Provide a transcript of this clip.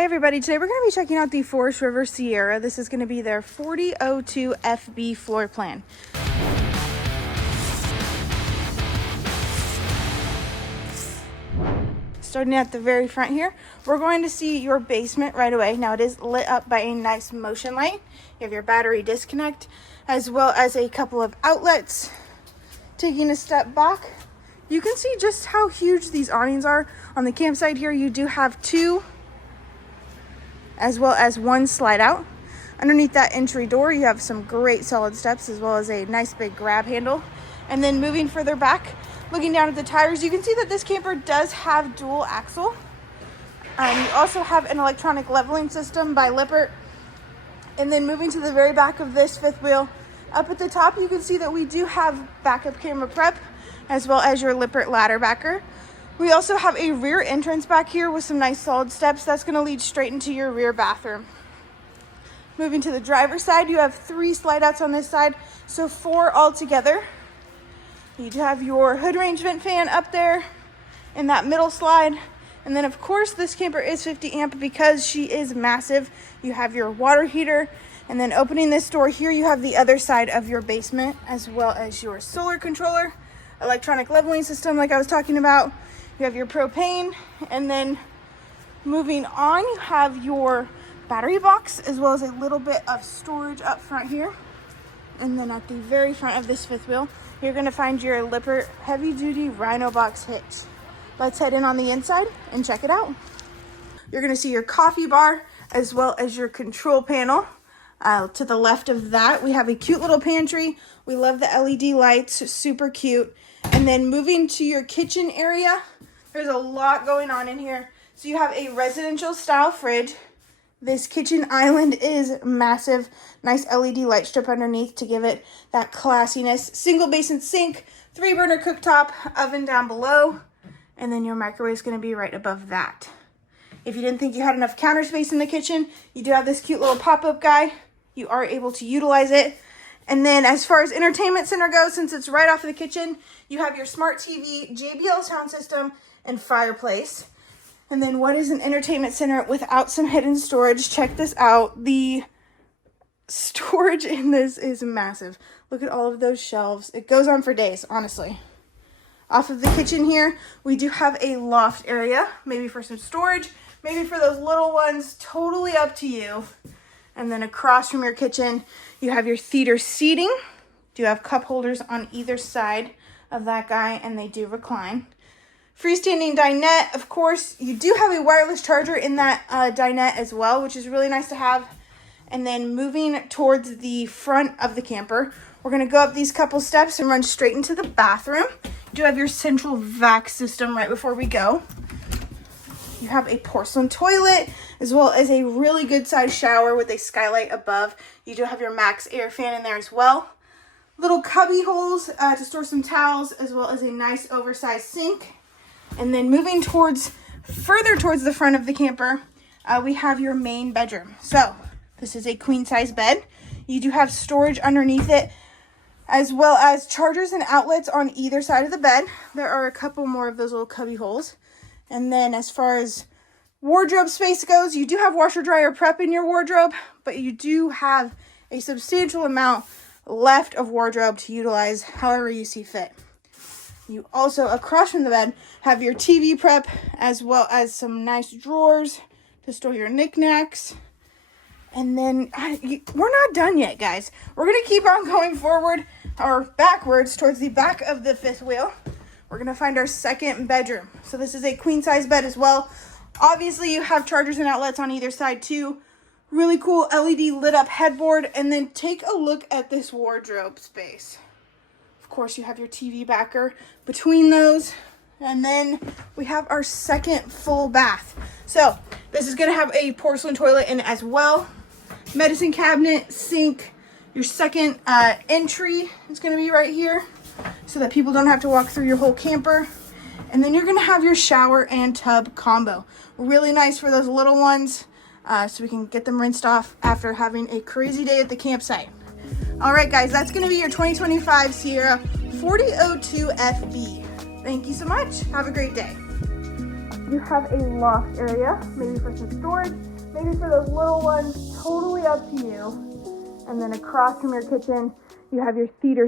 Hi everybody, today we're going to be checking out the Forest River Sierra. This is going to be their 4002 FB floor plan. Starting at the very front here, we're going to see your basement right away. Now it is lit up by a nice motion light. You have your battery disconnect as well as a couple of outlets. Taking a step back, you can see just how huge these awnings are. On the campsite here, you do have two as well as one slide out. Underneath that entry door, you have some great solid steps as well as a nice big grab handle. And then moving further back, looking down at the tires, you can see that this camper does have dual axle. You also have an electronic leveling system by Lippert. And then moving to the very back of this fifth wheel, up at the top, you can see that we do have backup camera prep as well as your Lippert ladder backer. We also have a rear entrance back here with some nice solid steps. That's going to lead straight into your rear bathroom. Moving to the driver's side, you have 3 slide outs on this side, so 4 altogether. You do have your hood range vent fan up there in that middle slide. And then of course this camper is 50 amp because she is massive. You have your water heater, and then opening this door here, you have the other side of your basement as well as your solar controller, electronic leveling system like I was talking about. You have your propane, and then moving on, you have your battery box as well as a little bit of storage up front here. And then at the very front of this fifth wheel, you're going to find your Lippert heavy duty Rhino box hitch. Let's head in on the inside and check it out. You're going to see your coffee bar as well as your control panel. To the left of that, we have a cute little pantry. We love the LED lights, super cute. And then moving to your kitchen area, there's a lot going on in here. So you have a residential style fridge. This kitchen island is massive. Nice LED light strip underneath to give it that classiness. Single basin sink, 3-burner cooktop, oven down below. And then your microwave is going to be right above that. If you didn't think you had enough counter space in the kitchen, you do have this cute little pop-up guy. You are able to utilize it. And then as far as entertainment center goes, since it's right off of the kitchen, you have your smart TV, JBL sound system, and fireplace. And then what is an entertainment center without some hidden storage? Check this out. The storage in this is massive. Look at all of those shelves. It goes on for days, honestly. Off of the kitchen here, we do have a loft area, maybe for some storage, maybe for those little ones, totally up to you. And then across from your kitchen, you have your theater seating. You have cup holders on either side of that guy, and they do recline. Freestanding dinette, of course, you do have a wireless charger in that dinette as well, which is really nice to have. And then moving towards the front of the camper, we're going to go up these couple steps and run straight into the bathroom. You do have your central vac system right before we go. You have a porcelain toilet as well as a really good sized shower with a skylight above. You do have your max air fan in there as well. Little cubby holes to store some towels as well as a nice oversized sink. And then moving further towards the front of the camper, we have your main bedroom. So this is a queen size bed. You do have storage underneath it as well as chargers and outlets on either side of the bed. There are a couple more of those little cubby holes. And then as far as wardrobe space goes, you do have washer dryer prep in your wardrobe, but you do have a substantial amount left of wardrobe to utilize however you see fit. You also, across from the bed, have your TV prep as well as some nice drawers to store your knickknacks. And then we're not done yet, guys. We're going to keep on going forward or backwards towards the back of the fifth wheel. We're going to find our second bedroom. So this is a queen size bed as well. Obviously, you have chargers and outlets on either side too. Really cool LED lit up headboard. And then take a look at this wardrobe space. Of course, you have your TV backer between those. And then we have our second full bath. So this is going to have a porcelain toilet in as well. Medicine cabinet, sink. Your second entry is going to be right here so that people don't have to walk through your whole camper. And then you're going to have your shower and tub combo. Really nice for those little ones so we can get them rinsed off after having a crazy day at the campsite. All right, guys, that's going to be your 2025 Sierra 4002 FB. Thank you so much. Have a great day. You have a loft area, maybe for some storage. maybe for those little ones, totally up to you. And then across from your kitchen, you have your theater